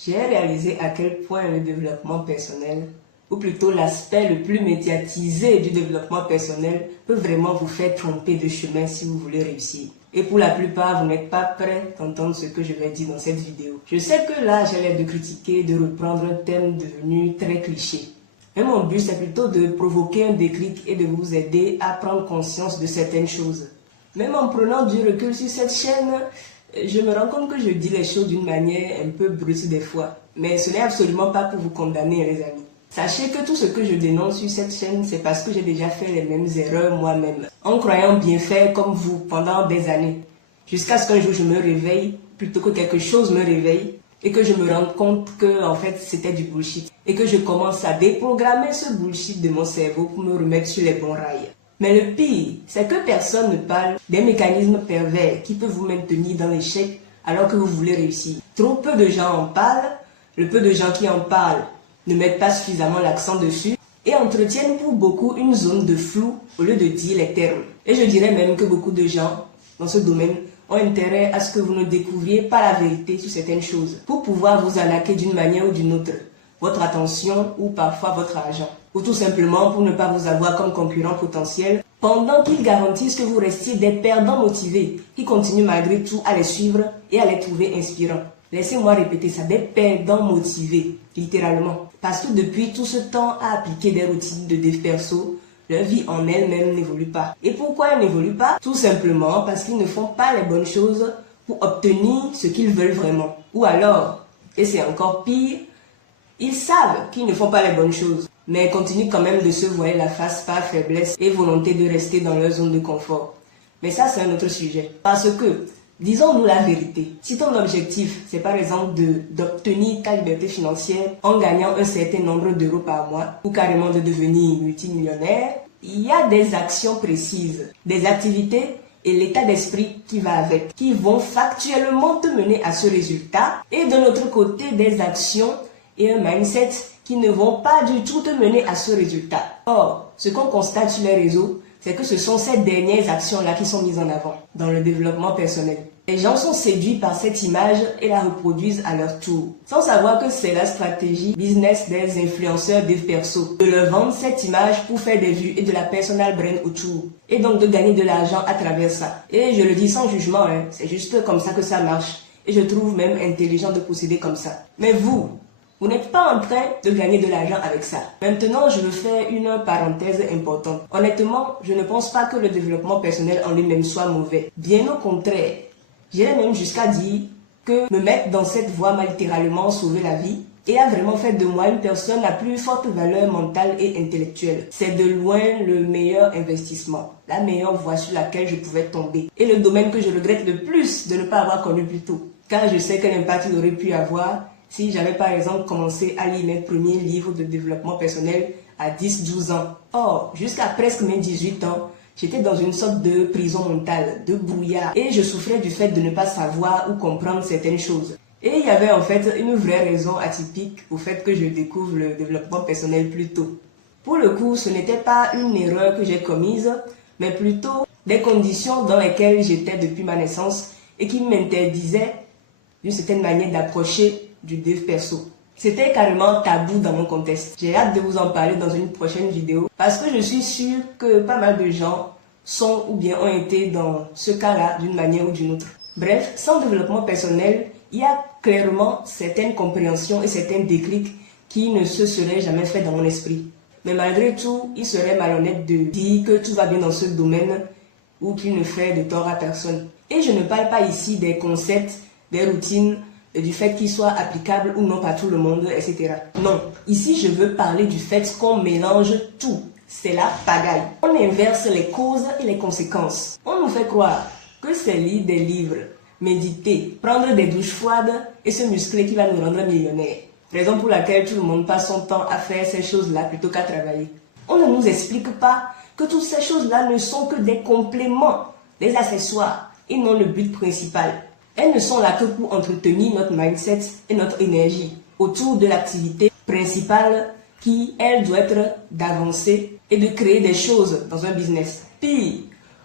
J'ai réalisé à quel point le développement personnel, ou plutôt l'aspect le plus médiatisé du développement personnel, peut vraiment vous faire tromper de chemin si vous voulez réussir. Et pour la plupart, vous n'êtes pas prêts d'entendre ce que je vais dire dans cette vidéo. Je sais que là, j'ai l'air de critiquer, de reprendre un thème devenu très cliché. Mais mon but, c'est plutôt de provoquer un déclic et de vous aider à prendre conscience de certaines choses. Même en prenant du recul sur cette chaîne, je me rends compte que je dis les choses d'une manière un peu brute des fois. Mais ce n'est absolument pas pour vous condamner, les amis. Sachez que tout ce que je dénonce sur cette chaîne, c'est parce que j'ai déjà fait les mêmes erreurs moi-même, en croyant bien faire comme vous pendant des années. Jusqu'à ce qu'un jour je me réveille, plutôt que quelque chose me réveille, et que je me rende compte que en fait c'était du bullshit. Et que je commence à déprogrammer ce bullshit de mon cerveau pour me remettre sur les bons rails. Mais le pire, c'est que personne ne parle des mécanismes pervers qui peuvent vous maintenir dans l'échec alors que vous voulez réussir. Trop peu de gens en parlent, le peu de gens qui en parlent ne mettent pas suffisamment l'accent dessus et entretiennent pour beaucoup une zone de flou au lieu de dire les termes. Et je dirais même que beaucoup de gens dans ce domaine ont intérêt à ce que vous ne découvriez pas la vérité sur certaines choses pour pouvoir vous arnaquer d'une manière ou d'une autre, votre attention ou parfois votre argent. Ou tout simplement pour ne pas vous avoir comme concurrent potentiel pendant qu'ils garantissent que vous restiez des perdants motivés qui continuent malgré tout à les suivre et à les trouver inspirants. Laissez-moi répéter ça, des perdants motivés, littéralement. Parce que depuis tout ce temps à appliquer des routines de dev perso, leur vie en elle-même n'évolue pas. Et pourquoi elle n'évolue pas? Tout simplement parce qu'ils ne font pas les bonnes choses pour obtenir ce qu'ils veulent vraiment. Ou alors, et c'est encore pire, ils savent qu'ils ne font pas les bonnes choses, mais continuent quand même de se voiler la face par faiblesse et volonté de rester dans leur zone de confort. Mais ça, c'est un autre sujet. Parce que, disons-nous la vérité, si ton objectif, c'est par exemple d'obtenir ta liberté financière en gagnant un certain nombre d'euros par mois, ou carrément de devenir multimillionnaire, il y a des actions précises, des activités et l'état d'esprit qui va avec, qui vont factuellement te mener à ce résultat, et de notre côté, des actions et un mindset qui ne vont pas du tout te mener à ce résultat. Or, ce qu'on constate sur les réseaux, c'est que ce sont ces dernières actions-là qui sont mises en avant dans le développement personnel. Les gens sont séduits par cette image et la reproduisent à leur tour, sans savoir que c'est la stratégie business des influenceurs dev perso, de leur vendre cette image pour faire des vues et de la personal brand autour, et donc de gagner de l'argent à travers ça. Et je le dis sans jugement, c'est juste comme ça que ça marche, et je trouve même intelligent de procéder comme ça. Mais vous n'êtes pas en train de gagner de l'argent avec ça. Maintenant, je veux faire une parenthèse importante. Honnêtement, je ne pense pas que le développement personnel en lui-même soit mauvais. Bien au contraire. J'irais même jusqu'à dire que me mettre dans cette voie m'a littéralement sauvé la vie et a vraiment fait de moi une personne à plus forte valeur mentale et intellectuelle. C'est de loin le meilleur investissement, la meilleure voie sur laquelle je pouvais tomber. Et le domaine que je regrette le plus de ne pas avoir connu plus tôt. Car je sais quel impact il aurait pu avoir si j'avais par exemple commencé à lire mes premiers livres de développement personnel à 10-12 ans. Or, jusqu'à presque mes 18 ans, j'étais dans une sorte de prison mentale, de brouillard. Et je souffrais du fait de ne pas savoir ou comprendre certaines choses. Et il y avait en fait une vraie raison atypique au fait que je découvre le développement personnel plus tôt. Pour le coup, ce n'était pas une erreur que j'ai commise, mais plutôt des conditions dans lesquelles j'étais depuis ma naissance et qui m'interdisaient d'une certaine manière d'approcher du dev perso. C'était carrément tabou dans mon contexte. J'ai hâte de vous en parler dans une prochaine vidéo parce que je suis sûre que pas mal de gens sont ou bien ont été dans ce cas-là d'une manière ou d'une autre. Bref, sans développement personnel, il y a clairement certaines compréhensions et certains déclics qui ne se seraient jamais faits dans mon esprit. Mais malgré tout, il serait malhonnête de dire que tout va bien dans ce domaine ou qu'il ne fait de tort à personne. Et je ne parle pas ici des concepts, des routines, du fait qu'il soit applicable ou non par tout le monde, etc. Non, ici je veux parler du fait qu'on mélange tout. C'est la pagaille. On inverse les causes et les conséquences. On nous fait croire que c'est lire des livres, méditer, prendre des douches froides et se muscler qui va nous rendre millionnaires. Raison pour laquelle tout le monde passe son temps à faire ces choses-là plutôt qu'à travailler. On ne nous explique pas que toutes ces choses-là ne sont que des compléments, des accessoires et non le but principal. Elles ne sont là que pour entretenir notre mindset et notre énergie autour de l'activité principale qui, elle, doit être d'avancer et de créer des choses dans un business. Pire,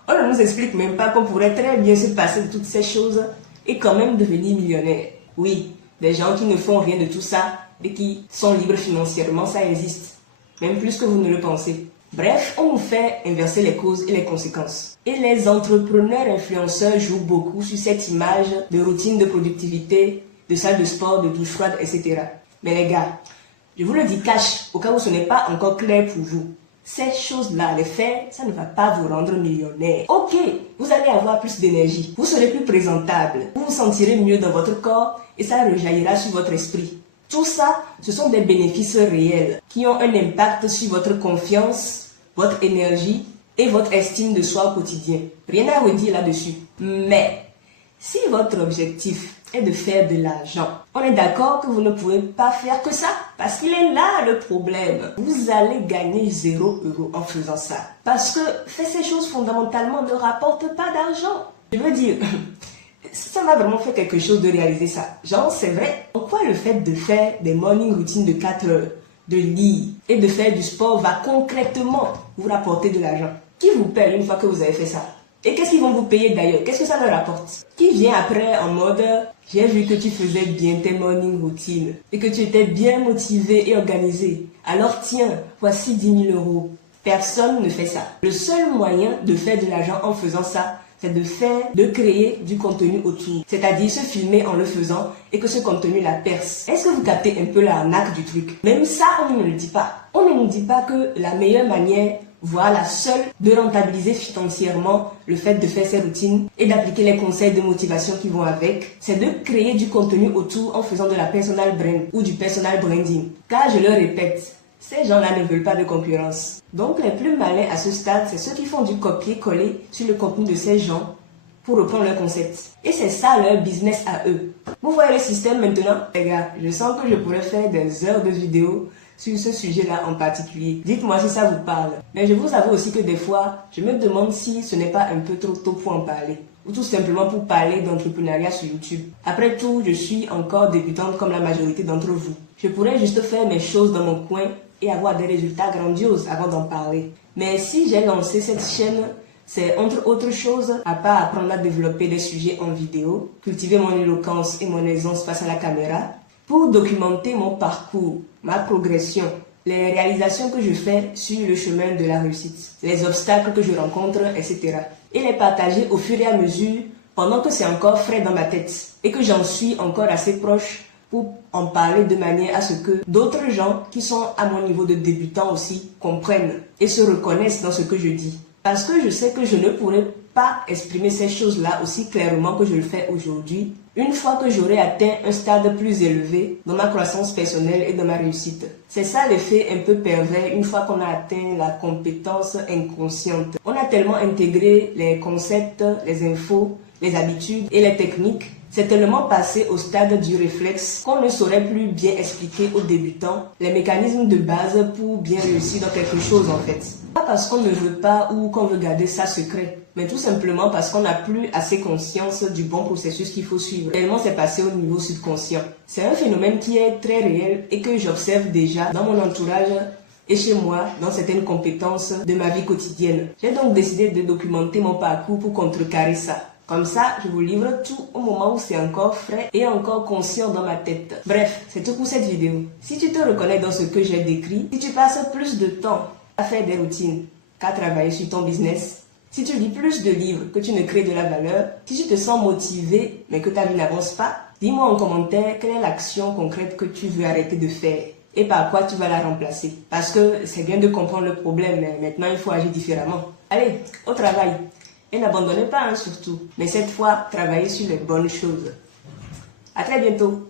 on ne nous explique même pas qu'on pourrait très bien se passer de toutes ces choses et quand même devenir millionnaire. Oui, Des gens qui ne font rien de tout ça et qui sont libres financièrement, ça existe. Même plus que vous ne le pensez. Bref, on nous fait inverser les causes et les conséquences. Et les entrepreneurs influenceurs jouent beaucoup sur cette image de routine de productivité, de salle de sport, de douche froide, etc. Mais les gars, je vous le dis cash, au cas où ce n'est pas encore clair pour vous. Ces choses-là, les faire, ça ne va pas vous rendre millionnaire. Ok, vous allez avoir plus d'énergie, vous serez plus présentable, vous vous sentirez mieux dans votre corps et ça rejaillira sur votre esprit. Tout ça, ce sont des bénéfices réels qui ont un impact sur votre confiance, votre énergie et votre estime de soi au quotidien. Rien à redire là-dessus. Mais, si votre objectif est de faire de l'argent, on est d'accord que vous ne pouvez pas faire que ça. Parce qu'il est là le problème. Vous allez gagner 0 € en faisant ça. Parce que faire ces choses fondamentalement ne rapporte pas d'argent. Je veux dire, ça m'a vraiment fait quelque chose de réaliser ça. Genre, c'est vrai. Pourquoi le fait de faire des morning routines de 4 heures, de lire et de faire du sport va concrètement vous rapporter de l'argent? Qui vous paye une fois que vous avez fait ça? Et qu'est-ce qu'ils vont vous payer d'ailleurs? Qu'est-ce que ça leur rapporte? Qui vient après en mode « J'ai vu que tu faisais bien tes morning routines et que tu étais bien motivé et organisé. Alors tiens, voici 10 000 €. » Personne ne fait ça. Le seul moyen de faire de l'argent en faisant ça, c'est de créer du contenu autour. C'est-à-dire se filmer en le faisant et que ce contenu la perce. Est-ce que vous captez un peu l'arnaque du truc? Même ça, on ne le dit pas. On ne nous dit pas que la meilleure manière, voire la seule, de rentabiliser financièrement le fait de faire ces routines et d'appliquer les conseils de motivation qui vont avec, c'est de créer du contenu autour en faisant de la personal brand ou du personal branding. Car je le répète, ces gens-là ne veulent pas de concurrence. Donc les plus malins à ce stade, c'est ceux qui font du copier-coller sur le contenu de ces gens pour reprendre leur concept. Et c'est ça leur business à eux. Vous voyez le système maintenant? Les gars, je sens que je pourrais faire des heures de vidéos sur ce sujet-là en particulier. Dites-moi si ça vous parle. Mais je vous avoue aussi que des fois, je me demande si ce n'est pas un peu trop tôt pour en parler. Ou tout simplement pour parler d'entrepreneuriat sur YouTube. Après tout, je suis encore débutante comme la majorité d'entre vous. Je pourrais juste faire mes choses dans mon coin et avoir des résultats grandioses avant d'en parler. Mais si j'ai lancé cette chaîne, c'est entre autres choses, à part apprendre à développer des sujets en vidéo, cultiver mon éloquence et mon aisance face à la caméra, pour documenter mon parcours, ma progression, les réalisations que je fais sur le chemin de la réussite, les obstacles que je rencontre, etc. Et les partager au fur et à mesure pendant que c'est encore frais dans ma tête et que j'en suis encore assez proche pour en parler de manière à ce que d'autres gens qui sont à mon niveau de débutant aussi comprennent et se reconnaissent dans ce que je dis. Parce que je sais que je ne pourrai pas exprimer ces choses-là aussi clairement que je le fais aujourd'hui, une fois que j'aurai atteint un stade plus élevé dans ma croissance personnelle et dans ma réussite. C'est ça l'effet un peu pervers une fois qu'on a atteint la compétence inconsciente. On a tellement intégré les concepts, les infos, les habitudes et les techniques. C'est tellement passé au stade du réflexe qu'on ne saurait plus bien expliquer aux débutants les mécanismes de base pour bien réussir dans quelque chose en fait. Pas parce qu'on ne veut pas ou qu'on veut garder ça secret, mais tout simplement parce qu'on n'a plus assez conscience du bon processus qu'il faut suivre. Tellement c'est passé au niveau subconscient. C'est un phénomène qui est très réel et que j'observe déjà dans mon entourage et chez moi, dans certaines compétences de ma vie quotidienne. J'ai donc décidé de documenter mon parcours pour contrecarrer ça. Comme ça, je vous livre tout au moment où c'est encore frais et encore conscient dans ma tête. Bref, c'est tout pour cette vidéo. Si tu te reconnais dans ce que j'ai décrit, si tu passes plus de temps à faire des routines qu'à travailler sur ton business, si tu lis plus de livres que tu ne crées de la valeur, si tu te sens motivé mais que ta vie n'avance pas, dis-moi en commentaire quelle est l'action concrète que tu veux arrêter de faire et par quoi tu vas la remplacer. Parce que c'est bien de comprendre le problème, mais maintenant il faut agir différemment. Allez, au travail! Et n'abandonnez pas surtout, mais cette fois, travaillez sur les bonnes choses. À très bientôt.